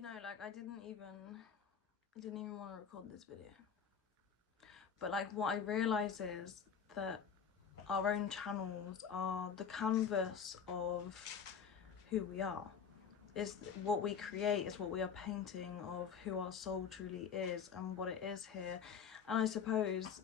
You know, like I didn't even want to record this video. But like what I realise is that our own channels are the canvas of who we are. Is what we create, is what we are painting of who our soul truly is and what it is here. And I suppose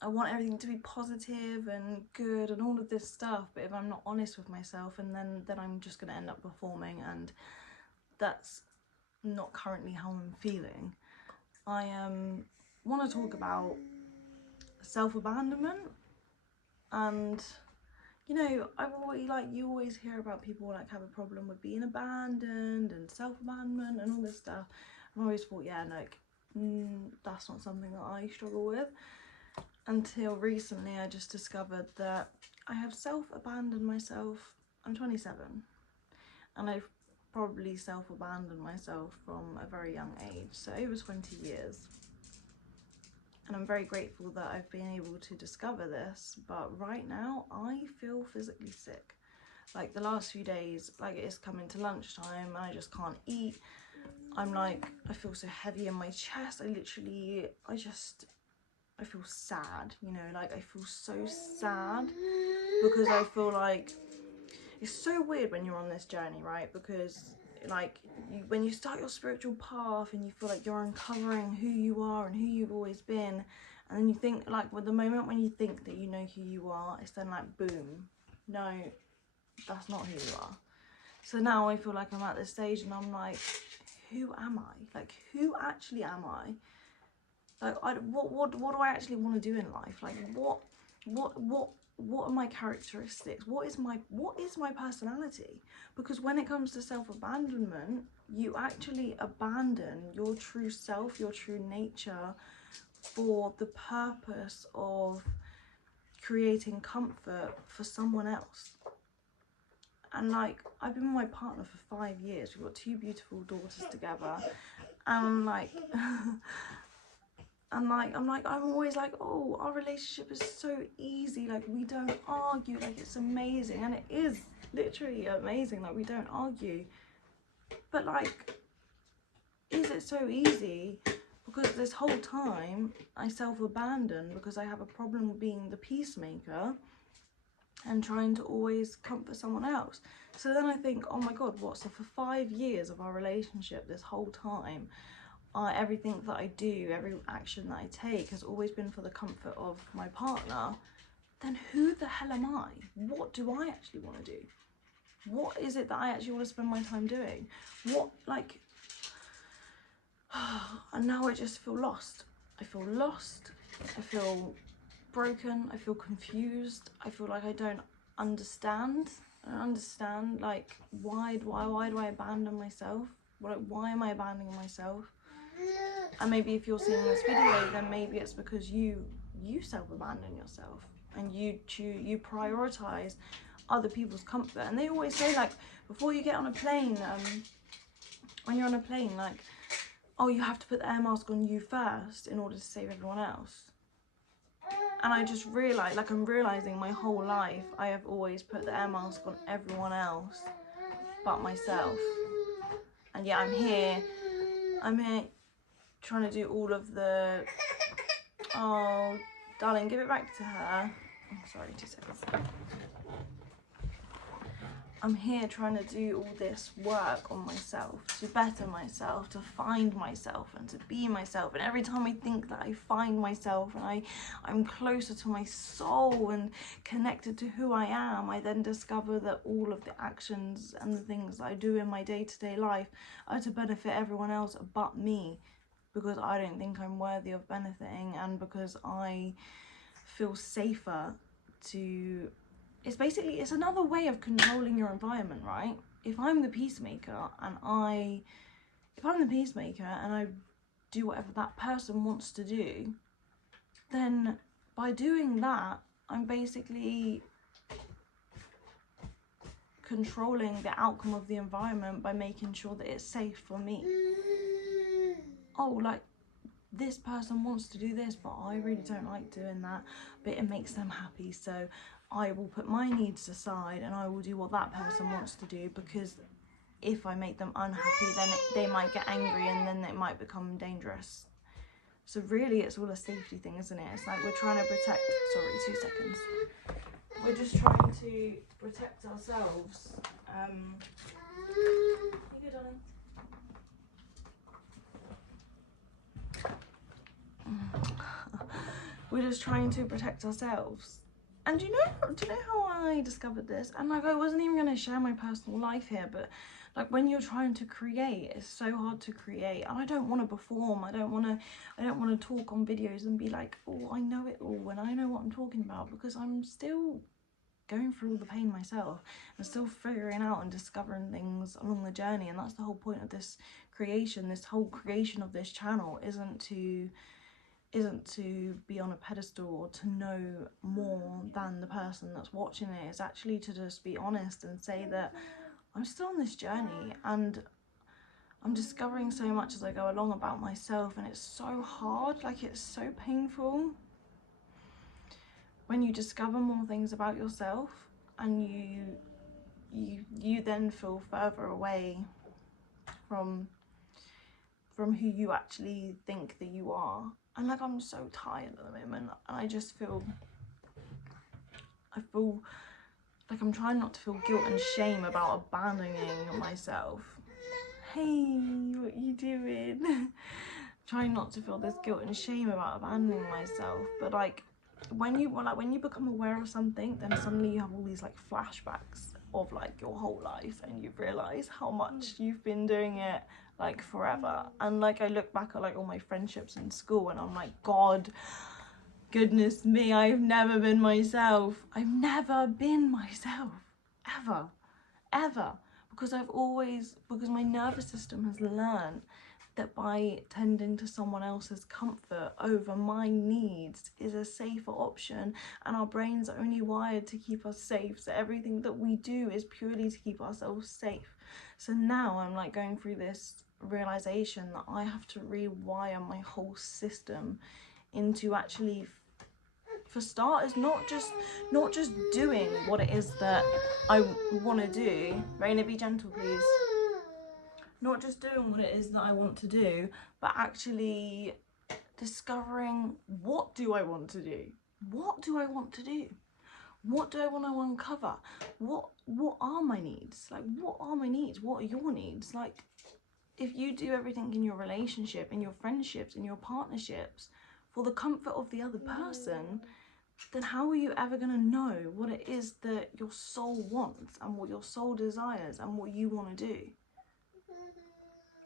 I want everything to be positive and good and all of this stuff, but if I'm not honest with myself, and then I'm just going to end up performing, and that's not currently how I'm feeling. I want to talk about self-abandonment, and you know, I've always, like, you always hear about people like have a problem with being abandoned and self-abandonment and all this stuff. I've always thought, yeah, like that's not something that I struggle with, until recently I just discovered that I have self-abandoned myself. I'm 27 and I've probably self-abandoned myself from a very young age, so over 20 years. And I'm very grateful that I've been able to discover this, but right now I feel physically sick. Like the last few days, like it's coming to lunchtime and I just can't eat. I'm like, I feel so heavy in my chest. I feel sad, you know, like I feel so sad because I feel like it's so weird when you're on this journey, right? Because like when you start your spiritual path and you feel like you're uncovering who you are and who you've always been, and then you think, like, with the moment when you think that you know who you are, it's then like boom, no, that's not who you are. So now I feel like I'm at this stage and I'm like, who am I? Like, who actually am I? Like, what do I actually want to do in life? Like, what are my characteristics? What is my personality? Because when it comes to self-abandonment, you actually abandon your true self, your true nature, for the purpose of creating comfort for someone else. And like, I've been with my partner for 5 years. We've got 2 beautiful daughters together, and like I'm always like, oh, our relationship is so easy, like we don't argue, like it's amazing. And it is literally amazing, like we don't argue. But like, is it so easy? Because this whole time I self-abandon because I have a problem with being the peacemaker and trying to always comfort someone else. So then I think, oh my god, what? So for 5 years of our relationship, this whole time, everything that I do, every action that I take has always been for the comfort of my partner. Then who the hell am I? What do I actually want to do? What is it that I actually want to spend my time doing? What, like, and now I just feel lost. I feel lost. I feel broken. I feel confused. I feel like I don't understand. I don't understand, like, why do I abandon myself? Why am I abandoning myself? And maybe if you're seeing this video, then maybe it's because you self-abandon yourself and you prioritize other people's comfort. And they always say, like, before you get on a plane, when you're on a plane, like, oh, you have to put the air mask on you first in order to save everyone else. And I just realised, like, I'm realising my whole life I have always put the air mask on everyone else but myself. And yeah, I'm here trying to do all of the, oh darling, give it back to her. Oh, sorry, 2 seconds. I'm here trying to do all this work on myself, to better myself, to find myself and to be myself. And every time I think that I find myself and I'm closer to my soul and connected to who I am, I then discover that all of the actions and the things that I do in my day-to-day life are to benefit everyone else but me, because I don't think I'm worthy of benefiting, and because I feel safer to... It's another way of controlling your environment, right? If I'm the peacemaker and I do whatever that person wants to do, then by doing that, I'm basically controlling the outcome of the environment by making sure that it's safe for me. Oh, like, this person wants to do this, but I really don't like doing that, but it makes them happy, so I will put my needs aside and I will do what that person wants to do, because if I make them unhappy, then they might get angry and then it might become dangerous. So really it's all a safety thing, isn't it? It's like we're trying to protect, sorry, 2 seconds. We're just trying to protect ourselves. You go, darling. We're just trying to protect ourselves. And do you know how I discovered this? And like, I wasn't even going to share my personal life here, but like when you're trying to create, it's so hard to create. And I don't want to perform. I don't want to talk on videos and be like, oh, I know it all and I know what I'm talking about, because I'm still going through all the pain myself and still figuring out and discovering things along the journey. And that's the whole point of this creation. This whole creation of this channel isn't to be on a pedestal or to know more than the person that's watching it. It's actually to just be honest and say that I'm still on this journey and I'm discovering so much as I go along about myself, and it's so hard, like it's so painful when you discover more things about yourself and you then feel further away from who you actually think that you are. And like, I'm so tired at the moment, and I feel like I'm trying not to feel guilt and shame about abandoning myself. Hey, what you doing? Trying not to feel this guilt and shame about abandoning myself, but like when you become aware of something, then suddenly you have all these like flashbacks of like your whole life, and you realize how much you've been doing it like forever. And like I look back at like all my friendships in school and I'm like, goodness me, I've never been myself. I've never been myself, ever, because my nervous system has learned that by tending to someone else's comfort over my needs is a safer option, and our brains are only wired to keep us safe. So everything that we do is purely to keep ourselves safe. So now I'm like going through this realization that I have to rewire my whole system into actually, for starters, not just doing what it is that I want to do. Raina, be gentle, please. Not just doing what it is that I want to do, but actually discovering, what do I want to do? What do I want to do? What do I want to uncover? What are my needs? Like, what are my needs? What are your needs? Like, if you do everything in your relationship, in your friendships, in your partnerships for the comfort of the other person, then how are you ever going to know what it is that your soul wants and what your soul desires and what you want to do?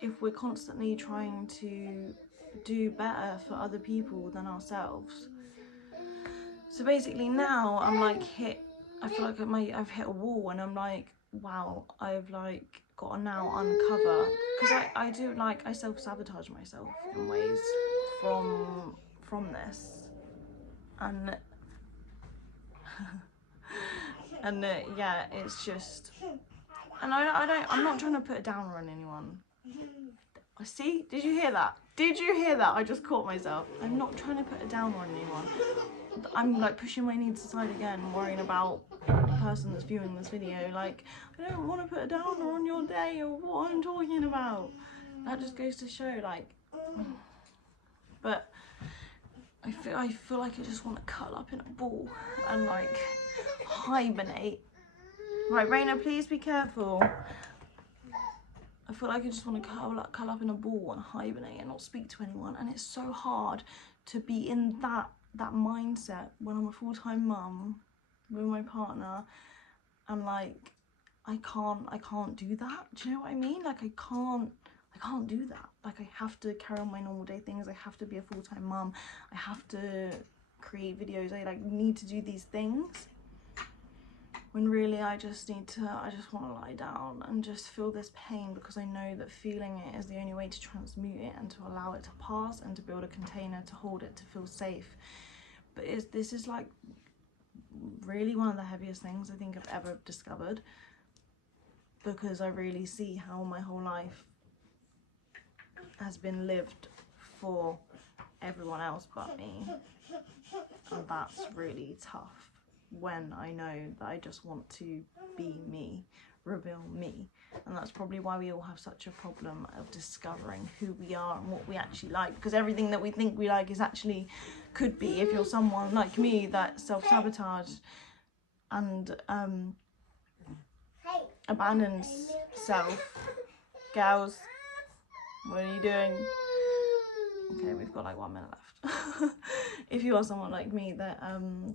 If we're constantly trying to do better for other people than ourselves. So basically now I'm like I feel like I've hit a wall, and I'm like, wow, I've like got to now uncover, because I do like, I self-sabotage myself in ways from this, and yeah, it's just, and I'm not trying to put a downer on anyone. See, did you hear that? Did you hear that? I just caught myself. I'm not trying to put a downer on anyone. I'm like pushing my needs aside again, worrying about the person that's viewing this video. Like, I don't want to put a downer on your day or what I'm talking about. That just goes to show, like, but I feel like I just want to curl up in a ball and like hibernate. Right, Raina, please be careful. I feel like I just want to curl up in a ball and hibernate and not speak to anyone. And it's so hard to be in that mindset when I'm a full-time mum with my partner, and like I can't do that. Do you know what I mean? Like I can't do that. Like I have to carry on my normal day things. I have to be a full-time mum. I have to create videos. I like need to do these things. When really I just want to lie down and just feel this pain, because I know that feeling it is the only way to transmute it and to allow it to pass and to build a container to hold it, to feel safe. But this is like really one of the heaviest things I think I've ever discovered, because I really see how my whole life has been lived for everyone else but me, and that's really tough when I know that I just want to be me, reveal me. And that's probably why we all have such a problem of discovering who we are and what we actually like, because everything that we think we like is actually, could be, if you're someone like me that self-sabotage and abandons self. Gals, what are you doing? Okay, we've got like 1 minute left. If you are someone like me that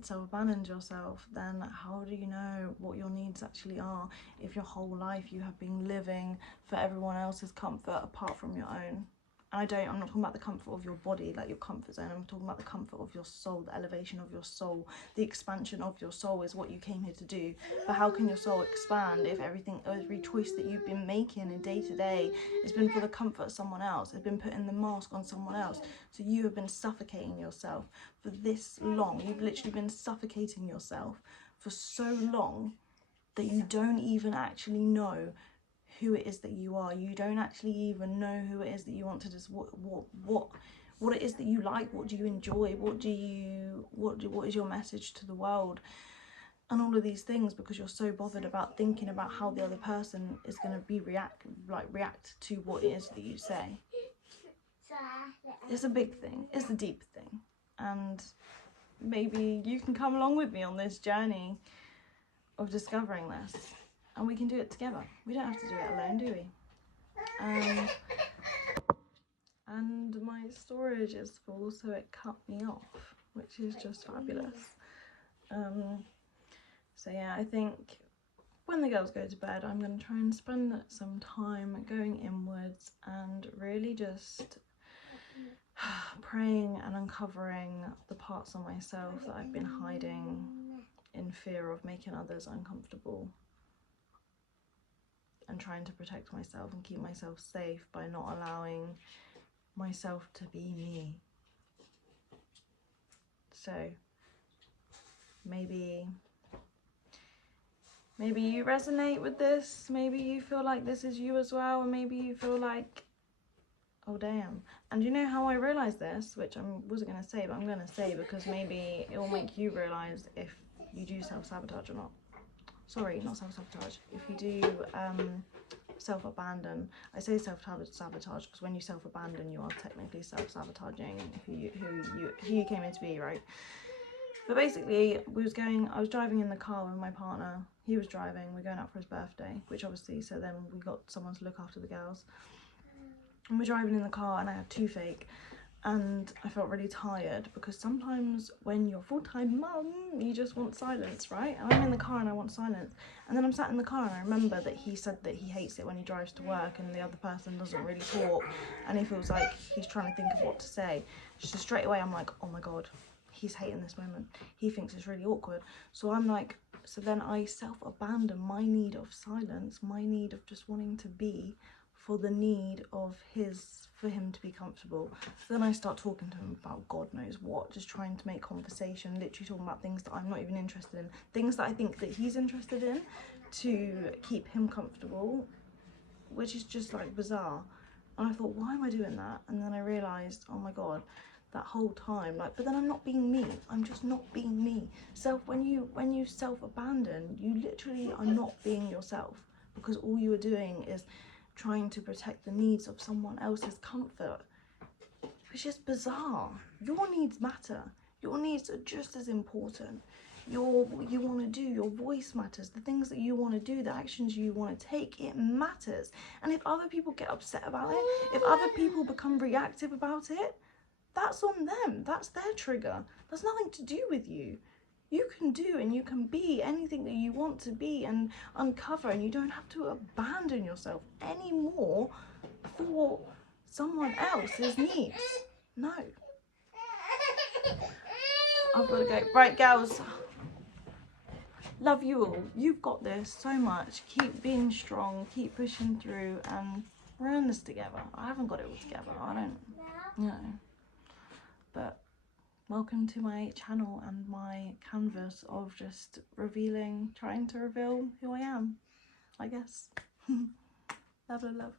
self-abandons yourself, then how do you know what your needs actually are if your whole life you have been living for everyone else's comfort apart from your own? I'm not talking about the comfort of your body, like your comfort zone. I'm talking about the comfort of your soul, the elevation of your soul, the expansion of your soul is what you came here to do. But how can your soul expand if every choice that you've been making in day to day has been for the comfort of someone else, has been putting the mask on someone else? So you have been suffocating yourself for this long. You've literally been suffocating yourself for so long that you don't even actually know who it is that you are. You don't actually even know who it is that you want to just what it is that you like. What do you enjoy? What is your message to the world? And all of these things, because you're so bothered about thinking about how the other person is going to react to what it is that you say. It's a big thing. It's a deep thing. And maybe you can come along with me on this journey of discovering this. And we can do it together. We don't have to do it alone, do we? And my storage is full, so it cut me off, which is just fabulous. So yeah, I think when the girls go to bed, I'm going to try and spend some time going inwards and really just praying and uncovering the parts of myself that I've been hiding in fear of making others uncomfortable, and trying to protect myself and keep myself safe by not allowing myself to be me. So maybe you resonate with this, maybe you feel like this is you as well, and maybe you feel like, oh damn. And you know how I realised this, which I wasn't going to say, but I'm going to say because maybe it will make you realise if you do self-sabotage or not. Sorry, not self-sabotage. If you do self-abandon. I say self-sabotage because when you self-abandon, you are technically self-sabotaging who you came in to be, right? But basically, I was driving in the car with my partner. He was driving. We're going out for his birthday, which obviously, so then we got someone to look after the girls. And we're driving in the car, and I had toothache. And I felt really tired because sometimes when you're a full-time mum, you just want silence, right? And I'm in the car and I want silence. And then I'm sat in the car and I remember that he said that he hates it when he drives to work and the other person doesn't really talk and he feels like he's trying to think of what to say. So straight away I'm like, oh my God, he's hating this moment. He thinks it's really awkward. So I'm like, so then I self-abandon my need of silence, my need of just wanting to be, for the need of for him to be comfortable. So then I start talking to him about God knows what, just trying to make conversation, literally talking about things that I'm not even interested in, things that I think that he's interested in to keep him comfortable, which is just like bizarre. And I thought, why am I doing that? And then I realised, oh my God, that whole time, like, but then I'm not being me. I'm just not being me. When you self-abandon, you literally are not being yourself, because all you are doing is trying to protect the needs of someone else's comfort, which is bizarre. Your needs matter. Your needs are just as important. What you want to do, your voice matters. The things that you want to do, the actions you want to take, it matters. And if other people get upset about it, if other people become reactive about it, that's on them. That's their trigger. That's nothing to do with you. You can do and you can be anything that you want to be and uncover, and you don't have to abandon yourself anymore for someone else's needs. No. I've got to go. Right, gals. Love you all. You've got this so much. Keep being strong. Keep pushing through, and we're in this together. I haven't got it all together. I don't know. But welcome to my channel and my canvas of just trying to reveal who I am, I guess. Love, love, love.